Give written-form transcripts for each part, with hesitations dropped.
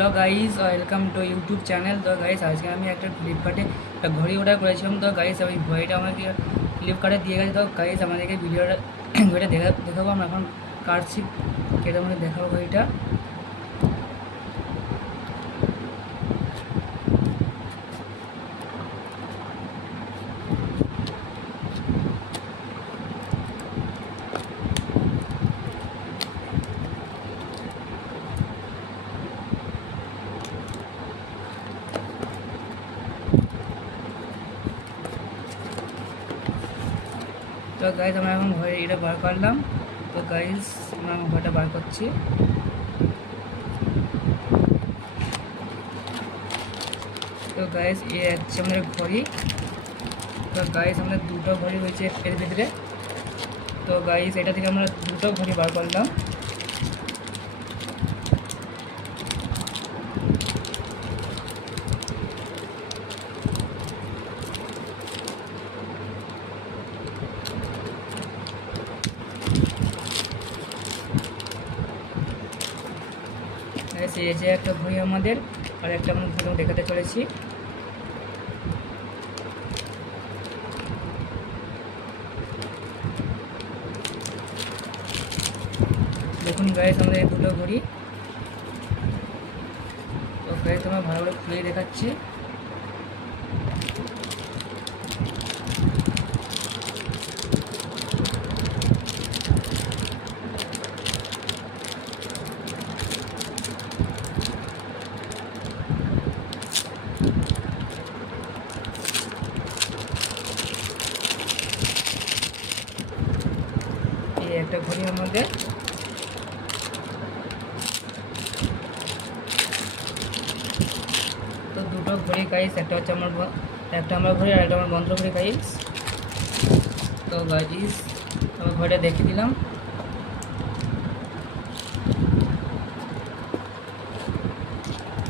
Hello guys, welcome to YouTube channel. তো গাইস, আজকে আমি একটা ফ্লিপকার্টে একটা ঘড়ি অর্ডার করেছিলাম। তো গাইস, আমি ঘড়িটা আমাকে ফ্লিপকার্টে দিয়ে গেছে। তো গাইস, আমাদেরকে ঘড়িটা দেখাবো। আমরা এখন কাটছি, কেটে আমাদের দেখাবো ঘড়িটা। তো গাইস, আমরা এখন ঘড়িটা বার করলাম। তো গাইস, আমরা ঘড়িটা বার করছি। তো গাইস, এ হচ্ছে আমাদের ঘড়ি। তো গাইস, আমাদের দুটো ঘড়ি হয়েছে এর ভিতরে। তো গাইস, এটা থেকে আমরা দুটো ঘড়ি বার করলাম। এই যে একটা ঘড়ি আমাদের, আর একটা আমরা ঘড়ি দেখাতে চলেছি। দেখুন গাইস, আমাদের দুটো ঘড়ি। তো গাইস, আমরা ভালো করে খুলে দেখাচ্ছি। এই একটা ঘড়ি আমাদের। তো দুটো ঘড়ি গাইস, একটা হচ্ছে আমার ঘড়ি, আর একটা আমার বন্ধ ঘড়ি গাইস। তো গাইস, আমার ঘড়িটা দেখিয়ে দিলাম।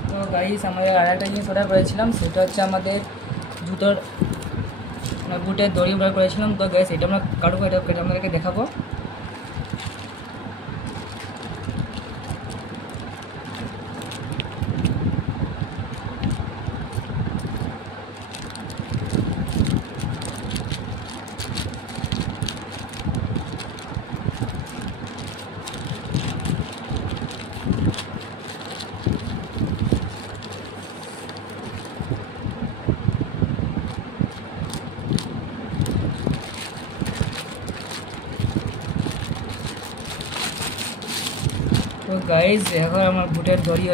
তো গাইস, আমাদের আর একটা জিনিস অর্ডার করেছিলাম, সেটা হচ্ছে আমাদের বুটের দড়ি অর্ডার করেছিলাম। তো গাইস, এটা আমরা কাটবো, এটা আমাদেরকে দেখাবো। তো গাইস, এখন আমার বুটের দড়ি